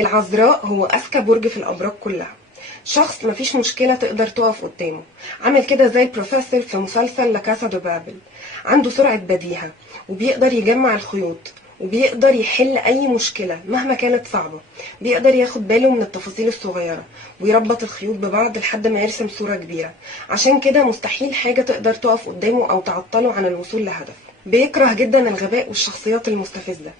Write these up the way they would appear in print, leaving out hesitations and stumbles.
العذراء هو أذكى برج في الأبراج كلها. شخص مفيش مشكلة تقدر تقف قدامه، عامل كده زي البروفيسور في مسلسل لا كاسا دو بابل. عنده سرعة بديهة وبيقدر يجمع الخيوط وبيقدر يحل أي مشكلة مهما كانت صعبة. بيقدر ياخد باله من التفاصيل الصغيرة ويربط الخيوط ببعض لحد ما يرسم صورة كبيرة. عشان كده مستحيل حاجة تقدر تقف قدامه أو تعطله عن الوصول لهدف. بيكره جدا الغباء والشخصيات المستفزة.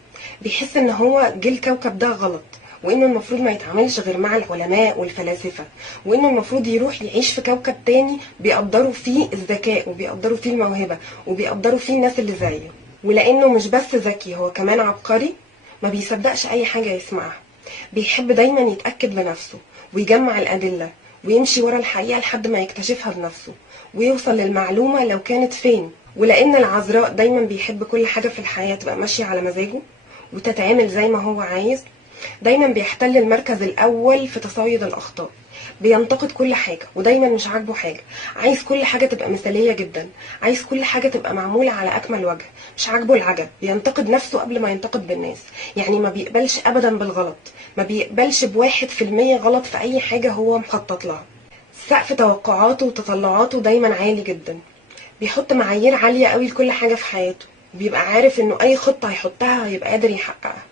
بيحس ان هو جه الكوكب ده غلط، وانه المفروض ما يتعاملش غير مع العلماء والفلاسفة، وانه المفروض يروح يعيش في كوكب تاني بيقدروا فيه الذكاء وبيقدروا فيه الموهبة وبيقدروا فيه الناس اللي زيه. ولانه مش بس ذكي، هو كمان عبقري. ما بيصدقش اي حاجة يسمعها. بيحب دايما يتأكد بنفسه ويجمع الأدلة ويمشي ورا الحقيقة لحد ما يكتشفها بنفسه ويوصل للمعلومة لو كانت فين. ولأن العذراء دايما بيحب كل حاجة في الحياة تبقى ماشية على مزاجه وتتعامل زي ما هو عايز، دايما بيحتل المركز الأول في تصيد الأخطاء. بينتقد كل حاجة ودايما مش عاجبه حاجة. عايز كل حاجة تبقى مثالية جدا، عايز كل حاجة تبقى معمولة على أكمل وجه. مش عاجبه العجب. بينتقد نفسه قبل ما ينتقد بالناس. يعني ما بيقبلش أبدا بالغلط، ما بيقبلش ب1% غلط في أي حاجة هو مخطط لها. سقف توقعاته وتطلعاته دايما عالي جدا. بيحط معايير عالية قوي لكل حاجة في حياته. بيبقى عارف انه اي خطة هيحطها هيبقى قادر يحققها.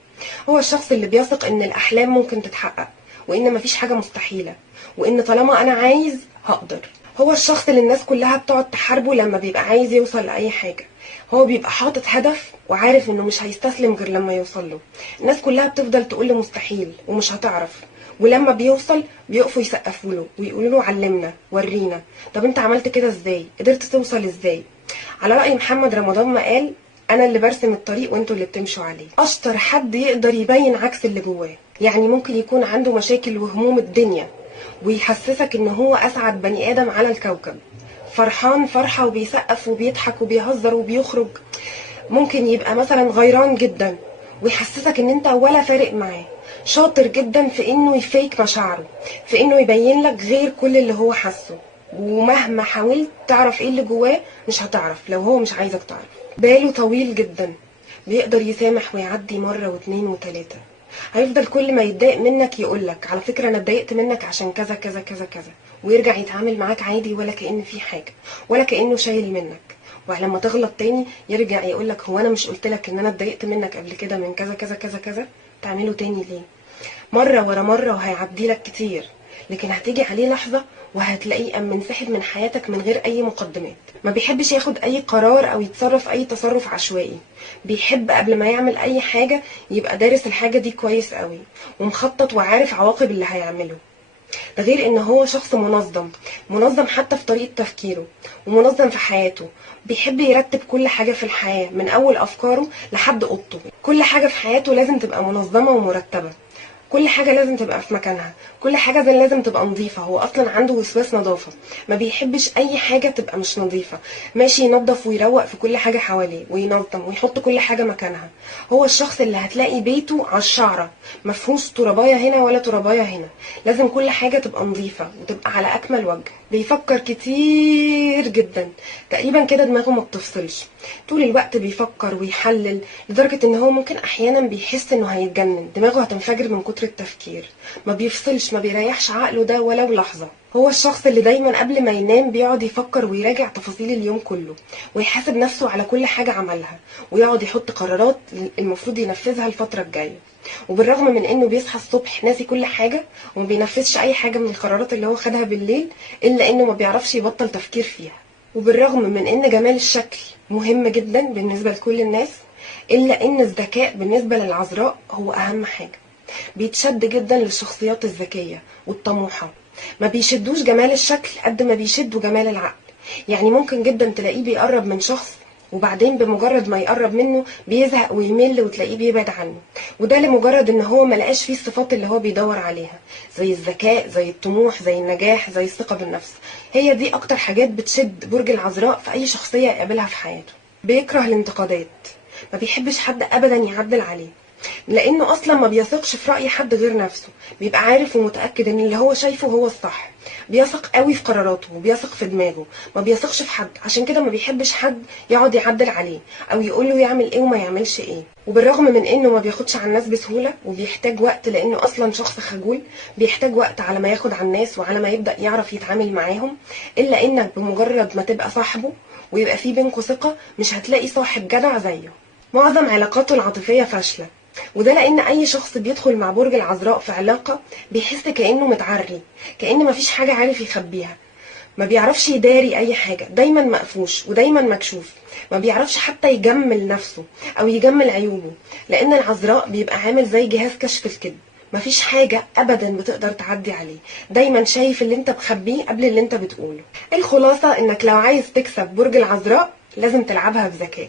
هو الشخص اللي بيثق ان الاحلام ممكن تتحقق، وان مفيش حاجة مستحيلة، وان طالما انا عايز هقدر. هو الشخص اللي الناس كلها بتقعد تحاربه لما بيبقى عايز يوصل لأي حاجة. هو بيبقى حاطط هدف وعارف انه مش هيستسلم غير لما يوصل له. الناس كلها بتفضل تقول له مستحيل ومش هتعرف، ولما بيوصل بيقفوا يسقفوا له ويقولوا له علمنا ورينا. طب انت عملت كده ازاي؟ قدرت توصل ازاي؟ على رأي محمد رمضان ما قال: انا اللي برسم الطريق وانتوا اللي بتمشوا عليه. اشطر حد يقدر يبين عكس اللي جواه. يعني ممكن يكون عنده مشاكل وهموم الدنيا ويحسسك ان هو اسعد بني ادم على الكوكب، فرحان فرحة وبيسقف وبيضحك وبيهزر وبيخرج. ممكن يبقى مثلا غيران جدا ويحسسك ان انت ولا فارق معاه. شاطر جدا في انه يفيك مشاعره، في انه يبين لك غير كل اللي هو حاسه. ومهما حاولت تعرف ايه اللي جواه مش هتعرف لو هو مش عايزك تعرف. باله طويل جدا. بيقدر يسامح ويعدي مرة واتنين وتلاتة. هيفضل كل ما يتضايق منك يقولك: على فكرة انا اتضايقت منك عشان كذا كذا كذا كذا، ويرجع يتعامل معاك عادي ولا كأن في حاجة، ولا كأنه شايل منك. ولما تغلط تاني يرجع يقولك: هو انا مش قلتلك ان انا اتضايقت منك قبل كده من كذا كذا كذا كذا؟ تعمله تاني ليه؟ مرة ورا مرة، وهيعدي لك كتير. لكن هتيجي عليه لحظة وهتلاقيه قام منسحب من حياتك من غير اي مقدمات. ما بيحبش ياخد اي قرار او يتصرف اي تصرف عشوائي. بيحب قبل ما يعمل اي حاجة يبقى دارس الحاجة دي كويس قوي ومخطط وعارف عواقب اللي هيعمله. ده غير ان هو شخص منظم، منظم حتى في طريقة تفكيره ومنظم في حياته. بيحب يرتب كل حاجة في الحياة من اول افكاره لحد اوضته. كل حاجة في حياته لازم تبقى منظمة ومرتبة. كل حاجة لازم تبقى في مكانها، كل حاجة زي لازم تبقى نظيفة. هو أصلا عنده وسواس نظافة، ما بيحبش أي حاجة تبقى مش نظيفة. ماشي ينظف ويروق في كل حاجة حواليه وينظم ويحط كل حاجة مكانها. هو الشخص اللي هتلاقي بيته على الشعرة، مفهوش تراباية هنا ولا تراباية هنا. لازم كل حاجة تبقى نظيفة وتبقى على أكمل وجه. بيفكر كتير جدا، تقريبا كده دماغه ما بتفصلش. طول الوقت بيفكر ويحلل لدرجة ان هو ممكن احيانا بيحس انه هيتجنن، دماغه هتنفجر من كتر التفكير. ما بيفصلش، ما بيريحش عقله ده ولو لحظة. هو الشخص اللي دايما قبل ما ينام بيقعد يفكر ويراجع تفاصيل اليوم كله ويحاسب نفسه على كل حاجة عملها، ويقعد يحط قرارات المفروض ينفذها الفترة الجاية. وبالرغم من انه بيصحى الصبح ناسي كل حاجة وما بينفذش اي حاجة من القرارات اللي هو خدها بالليل، الا انه ما بيعرفش يبطل تفكير فيها. وبالرغم من ان جمال الشكل مهم جدا بالنسبة لكل الناس، الا ان الذكاء بالنسبة للعذراء هو اهم حاجة. بيتشد جدا للشخصيات الذكية والطموحة. ما بيشدوش جمال الشكل قد ما بيشدوا جمال العقل. يعني ممكن جدا تلاقيه بيقرب من شخص وبعدين بمجرد ما يقرب منه بيزهق ويمل وتلاقيه بيبعد عنه، وده لمجرد ان هو ملقاش فيه الصفات اللي هو بيدور عليها، زي الذكاء، زي الطموح، زي النجاح، زي الثقة بالنفس. هي دي اكتر حاجات بتشد برج العذراء في اي شخصية يقابلها في حياته. بيكره الانتقادات، ما بيحبش حد ابدا يعدل عليه. لانه اصلا ما بيثقش في رأي حد غير نفسه، بيبقى عارف ومتأكد ان اللي هو شايفه هو الصح، بيثق قوي في قراراته وبيثق في دماغه، ما بيثقش في حد. عشان كده ما بيحبش حد يقعد يعدل عليه او يقوله يعمل ايه وما يعملش ايه. وبالرغم من انه ما بياخدش على الناس بسهولة وبيحتاج وقت لانه اصلا شخص خجول، بيحتاج وقت على ما ياخد على الناس وعلى ما يبدأ يعرف يتعامل معاهم، الا انك بمجرد ما تبقى صاحبه ويبقى في بينكوا ثقة مش هتلاقي صاحب جدع زيه. معظم علاقاته العاطفية فاشلة، وده لان اي شخص بيدخل مع برج العذراء في علاقة بيحس كأنه متعري، كأن مفيش حاجة عارف يخبيها، ما بيعرفش يداري اي حاجة، دايما مقفوش ودايما مكشوف، ما بيعرفش حتى يجمل نفسه او يجمل عيوبه، لان العذراء بيبقى عامل زي جهاز كشف الكذب، مفيش حاجة ابدا بتقدر تعدي عليه، دايما شايف اللي انت مخبيه قبل اللي انت بتقوله. الخلاصة انك لو عايز تكسب برج العذراء لازم تلعبها بذكاء.